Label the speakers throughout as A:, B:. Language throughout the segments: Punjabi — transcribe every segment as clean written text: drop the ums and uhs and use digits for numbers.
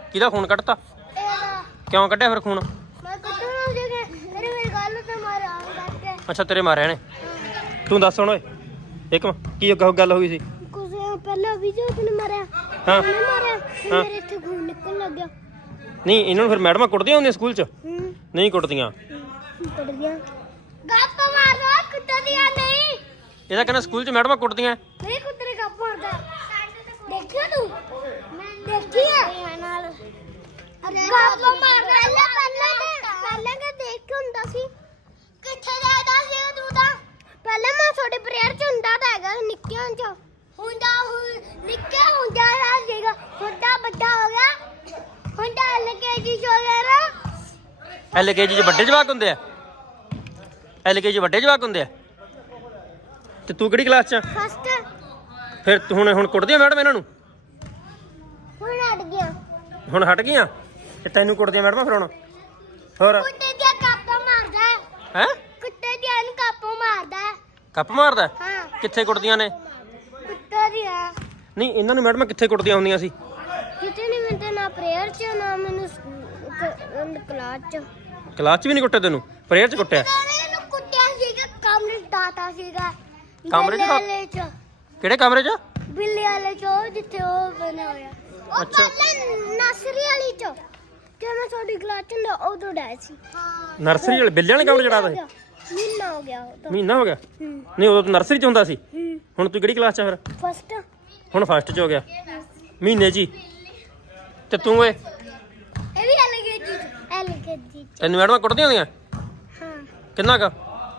A: ਕਿਹਦਾ ਖੂਨ ਕੱਢਤਾ?
B: ਇਹਦਾ
A: ਕਿਉਂ ਕੱਢਿਆ ਫਿਰ ਖੂਨ?
B: ਮੈਂ ਕੱਢਣਾ ਸੀਗਾ ਤੇਰੇ ਮੇਰੀ ਗੱਲ ਤੇ ਮਾਰਿਆ ਕਰਕੇ।
A: ਅੱਛਾ ਤੇਰੇ ਮਾਰਿਆ ਨੇ। ਤੂੰ ਦੱਸ ਹੁਣ ਓਏ ਇੱਕ ਕੀ ਗੱਲ ਹੋ ਗਈ ਸੀ?
B: ਕੁਝ ਪਹਿਲਾਂ ਵੀਡੀਓ ਤੇ ਮਾਰਿਆ।
A: ਹਾਂ
B: ਉਹਨੇ ਮਾਰਿਆ ਫਿਰ ਮੇਰੇ ਇੱਥੇ ਖੂਨ ਨਿਕਲਣ ਲੱਗ ਗਿਆ।
A: ਨਹੀਂ ਇਹਨਾਂ ਨੂੰ ਫਿਰ ਮੈਡਮਾਂ ਕੁੱਟਦੀਆਂ ਹੁੰਦੀਆਂ ਸਕੂਲ 'ਚ? ਨਹੀਂ ਕੁੱਟਦੀਆਂ।
B: ਕੁੱਟਦੀਆਂ ਗੱਪ ਮਾਰਦਾ ਕੁੱਟਦੀਆਂ ਨਹੀਂ।
A: ਇਹਦਾ ਕਹਿੰਦਾ ਸਕੂਲ 'ਚ ਮੈਡਮਾਂ ਕੁੱਟਦੀਆਂ।
B: ਨਹੀਂ ਕੁੱਤਰੇ ਗੱਪ ਮਾਰਦਾ। ਦੇਖਿਆ ਤੂੰ? ਮੈਂ ਦੇਖਿਆ ਨਾਲ ਗੱਪ ਮਾਰਦਾ। ਪਹਿਲਾਂ ਕਿ ਦੇਖ ਕੇ ਹੁੰਦਾ ਸੀ। ਕਿੱਥੇ ਜਾਂਦਾ ਸੀ ਤੂੰ ਤਾਂ? ਪਹਿਲਾਂ ਮੈਂ ਤੁਹਾਡੇ ਪ੍ਰੇਅਰ 'ਚ ਹੁੰਦਾ ਤਾਂ ਹੈਗਾ ਨਿੱਕਿਆਂ 'ਚ। ਨਿੱਕਿਆ ਹੁੰਦਾ ਸੀਗਾ ਵੱਡਾ ਹੋ ਗਿਆ। ਹੁਣ ਤਾਂ LKG 'ਚ ਹੋ ਗਿਆ ਨਾ।
A: LKG 'ਚ ਵੱਡੇ ਜਵਾਕ ਹੁੰਦੇ ਆ? LKG 'ਚ ਵੱਡੇ ਜਵਾਕ ਹੁੰਦੇ ਆ? ਤੇ ਤੂੰ ਕਿਹੜੀ ਕਲਾਸ 'ਚ ਆ?
B: ਫਸਟ।
A: ਫਿਰ ਤੂੰ ਹੁਣ ਕੁੱਟਦੀਆਂ ਮੈਡਮ ਇਹਨਾਂ ਨੂੰ?
B: ਹੁਣ ਹਟ ਗਿਆ।
A: ਹੁਣ ਹਟ ਗਈਆਂ ਤੇ ਤੈਨੂੰ ਕੁੱਟਦੀਆਂ ਮੈਡਮਾਂ ਫਿਰ ਹੁਣ? ਹੋਰ
B: ਕੁੱਤੇ ਦੀਆਂ ਕਾਪਾਂ ਮਾਰਦਾ
A: ਹੈ?
B: ਕੁੱਤੇ ਦੀਆਂ ਨੂੰ ਕਾਪਾਂ ਮਾਰਦਾ।
A: ਕੱਪ ਮਾਰਦਾ?
B: ਹਾਂ
A: ਕਿੱਥੇ ਕੁੱਟਦੀਆਂ ਨੇ?
B: ਕੁੱਤਾ ਦੀਆਂ
A: ਨਹੀਂ ਇਹਨਾਂ ਨੂੰ ਮੈਡਮਾਂ ਕਿੱਥੇ ਕੁੱਟਦੀਆਂ ਹੁੰਦੀਆਂ ਸੀ?
B: ਕਿਤੇ ਨਹੀਂ ਮਿਲਦਾ ਨਾ ਪ੍ਰੇਅਰ 'ਚ ਨਾ ਮੈਨੂੰ ਕਲਾਸ 'ਚ।
A: ਕਲਾਸ 'ਚ ਵੀ ਨਹੀਂ ਕੁੱਟਿਆ ਤੈਨੂੰ? ਪ੍ਰੇਅਰ 'ਚ ਕੁੱਟਿਆ?
B: ਇਹਨੂੰ ਕੁੱਟਿਆ ਸੀਗਾ ਕਮਰੇ 'ਚ ਦਾਤਾ ਸੀਗਾ।
A: ਕਮਰੇ 'ਚ
B: ਬਿੱਲੀ ਵਾਲੇ 'ਚ।
A: ਕਿਹੜੇ ਕਮਰੇ 'ਚ?
B: ਬਿੱਲੀ ਵਾਲੇ 'ਚ ਉਹ ਜਿੱਥੇ ਉਹ ਬਣਿਆ ਹੋਇਆ। ਉਹ
A: ਅੱਛਾ।
B: ਪਹਿਲਾਂ ਨਰਸਰੀ ਵਾਲੀ 'ਚ ਕਿ ਮੈਂ ਤੁਹਾਡੀ ਕਲਾਸ 'ਚ ਹੁੰਦਾ ਉਦੋਂ ਡਾਇ ਸੀ।
A: ਨਰਸਰੀ ਵਾਲੇ ਬਿੱਲਿਆਂ ਵਾਲੇ ਕਮਰੇ 'ਚ ਚੜਾ ਦੇ?
B: ਮਹੀਨਾ ਹੋ ਗਿਆ ਉਹ ਤਾਂ।
A: ਮਹੀਨਾ ਹੋ ਗਿਆ? ਨਹੀਂ ਉਦੋਂ ਤੂੰ ਨਰਸਰੀ 'ਚ ਹੁੰਦਾ ਸੀ। ਹੁਣ ਤੂੰ ਕਿਹੜੀ ਕਲਾਸ 'ਚ ਆ ਫਿਰ?
B: ਫਸਟ।
A: ਹੁਣ ਫਸਟ 'ਚ ਹੋ ਗਿਆ ਮਹੀਨੇ 'ਚ ਹੀ। ਤੇ ਤੂੰ ਓਏ
B: ਇਹ ਵੀ LKG
A: ਤੈਨੂੰ ਮੈਡਮਾਂ ਕੁੱਟਦੀਆਂ ਹੁੰਦੀਆਂ?
B: ਹਾਂ
A: ਕਿੰਨਾ ਕੁ?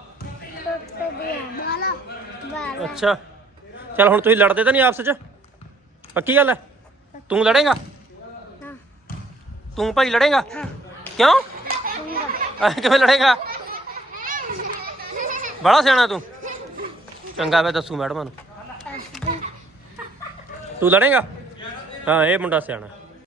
B: ਬਾਲਾ
A: ਅੱਛਾ ਚੱਲ ਹੁਣ ਤੁਸੀਂ ਲੜਦੇ ਤਾਂ ਨਹੀਂ ਆਪਸ 'ਚ? ਪੱਕੀ ਗੱਲ ਹੈ? ਤੂੰ ਲੜੇਗਾ?
B: ਹਾਂ
A: ਤੂੰ ਭਾਈ ਲੜੇਗਾ?
B: ਹਾਂ
A: ਕਿਉਂ? ਕਿਵੇਂ ਲੜੇਗਾ? ਬੜਾ ਸਿਆਣਾ ਤੂੰ। ਚੰਗਾ ਮੈਂ ਦੱਸੂ ਮੈਡਮਾਂ ਨੂੰ। ਤੂੰ ਲੜੇਗਾ? ਹਾਂ ਇਹ ਮੁੰਡਾ ਸਿਆਣਾ।